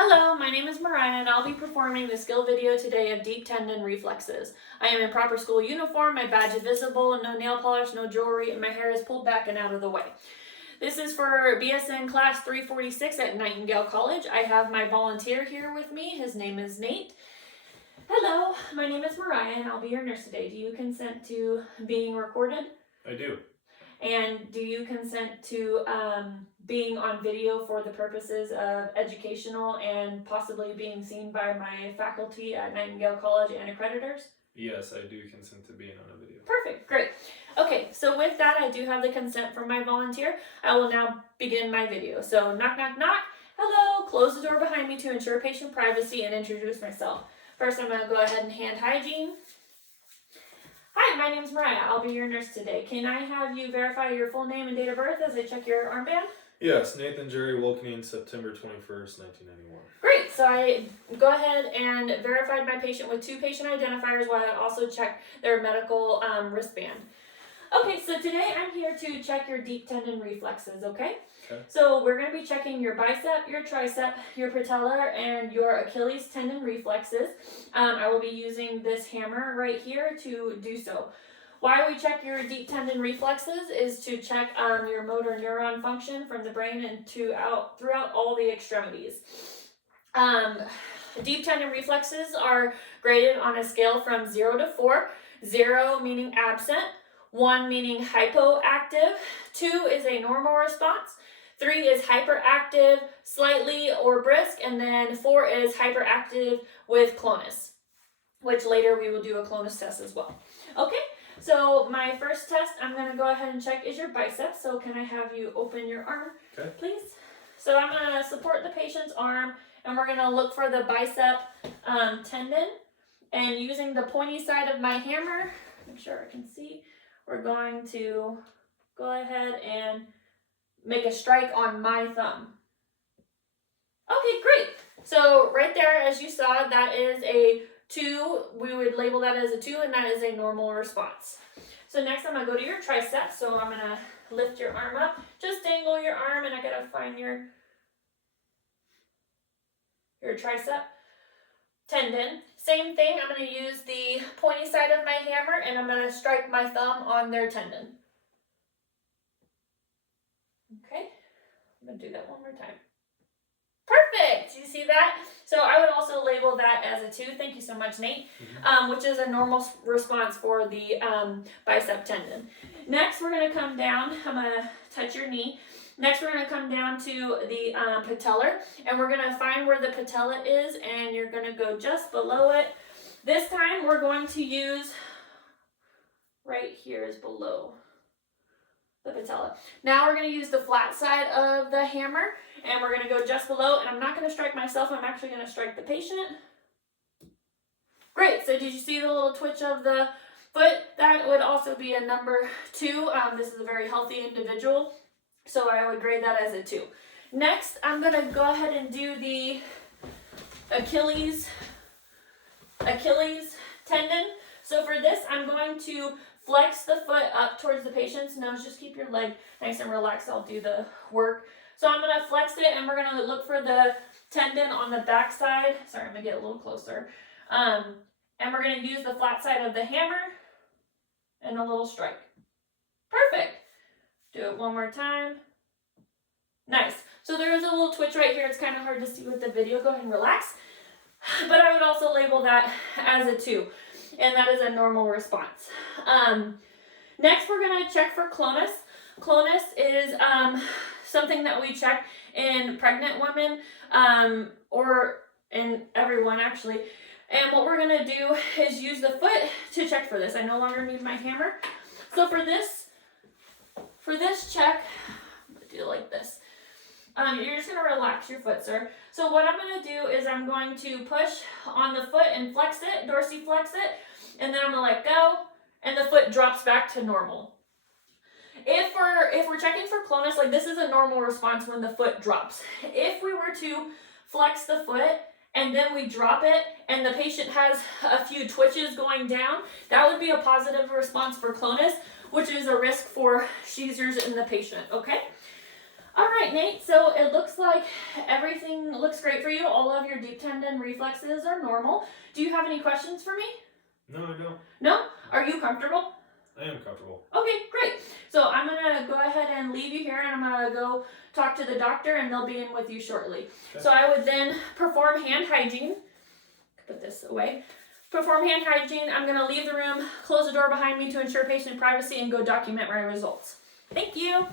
Hello, my name is Mariah and I'll be performing the skill video today of deep tendon reflexes. I am in proper school uniform, my badge is visible, no nail polish, no jewelry, and my hair is pulled back and out of the way. This is for BSN class 346 at Nightingale College. I have my volunteer here with me. His name is Nate. Hello, my name is Mariah and I'll be your nurse today. Do you consent to being recorded? I do. And do you consent to being on video for the purposes of educational and possibly being seen by my faculty at Nightingale College and accreditors? Yes, I do consent to being on a video. Perfect, great. Okay, so with that, I do have the consent from my volunteer. I will now begin my video. So knock, knock, knock. Hello, close the door behind me to ensure patient privacy and introduce myself. First, I'm going to go ahead and hand hygiene. Hi, my name is Mariah. I'll be your nurse today. Can I have you verify your full name and date of birth as I check your armband? Yes, Nathan Jerry Wilkening, September 21st, 1991. Great, so I go ahead and verified my patient with 2 patient identifiers while I also check their medical wristband. Okay, so today I'm here to check your deep tendon reflexes, okay? Okay. So we're going to be checking your bicep, your tricep, your patellar, and your Achilles tendon reflexes. I will be using this hammer right here to do so. Why we check your deep tendon reflexes is to check your motor neuron function from the brain and throughout all the extremities. Deep tendon reflexes are graded on a scale from 0 to 4, 0 meaning absent, 1 meaning hypoactive, 2 is a normal response, 3 is hyperactive, slightly or brisk, and then 4 is hyperactive with clonus, which later we will do a clonus test as well. Okay, so my first test I'm going to go ahead and check is your bicep. So can I have you open your arm, please? So I'm going to support the patient's arm, and we're going to look for the bicep tendon. And using the pointy side of my hammer, make sure I can see, we're going to go ahead and make a strike on my thumb. Okay, great. So right there, as you saw, that is a 2. We would label that as a 2, and that is a normal response. So next I'm going to go to your tricep. So I'm going to lift your arm up. Just dangle your arm, and I got to find your tricep tendon. Same thing, I'm going to use the pointy side of my hammer, and I'm going to strike my thumb on their tendon. Okay, I'm going to do that one more time. Perfect! You see that? So I would also label that as a 2. Thank you so much, Nate. Which is a normal response for the bicep tendon. Next, we're going to come down. I'm going to touch your knee. Next, we're going to come down to the patellar, and we're going to find where the patella is, and you're going to go just below it. This time, we're going to use, right here is below the patella. Now we're going to use the flat side of the hammer, and we're going to go just below, and I'm not going to strike myself. I'm actually going to strike the patient. Great. So did you see the little twitch of the foot? That would also be a number 2. This is a very healthy individual, so I would grade that as a 2. Next, I'm going to go ahead and do the Achilles tendon. So for this, I'm going to flex the foot up towards the patient's nose. Just keep your leg nice and relaxed. I'll do the work. So I'm going to flex it, and we're going to look for the tendon on the back side. Sorry, I'm going to get a little closer. And we're going to use the flat side of the hammer and a little strike. Perfect. Do it one more time. Nice. So there is a little twitch right here. It's kind of hard to see with the video. Go ahead and relax. But I would also label that as a 2. And that is a normal response. Next, we're going to check for clonus. Clonus is something that we check in pregnant women or in everyone, actually. And what we're going to do is use the foot to check for this. I no longer need my hammer. So for this check, I'm going to do it like this. You're just going to relax your foot, sir. So what I'm going to do is I'm going to push on the foot and flex it, dorsiflex it, and then I'm going to let go, and the foot drops back to normal. If we're checking for clonus, like this is a normal response when the foot drops. If we were to flex the foot and then we drop it and the patient has a few twitches going down, that would be a positive response for clonus, which is a risk for seizures in the patient, okay? All right, Nate, so it looks like everything looks looks great for you. All of your deep tendon reflexes are normal. Do you have any questions for me? No, I don't. No? Are you comfortable? I am comfortable. Okay, great. So I'm gonna go ahead and leave you here, and I'm gonna go talk to the doctor, and they'll be in with you shortly. Okay. So I would then perform hand hygiene. Put this away. Perform hand hygiene. I'm gonna leave the room, close the door behind me to ensure patient privacy, and go document my results. Thank you.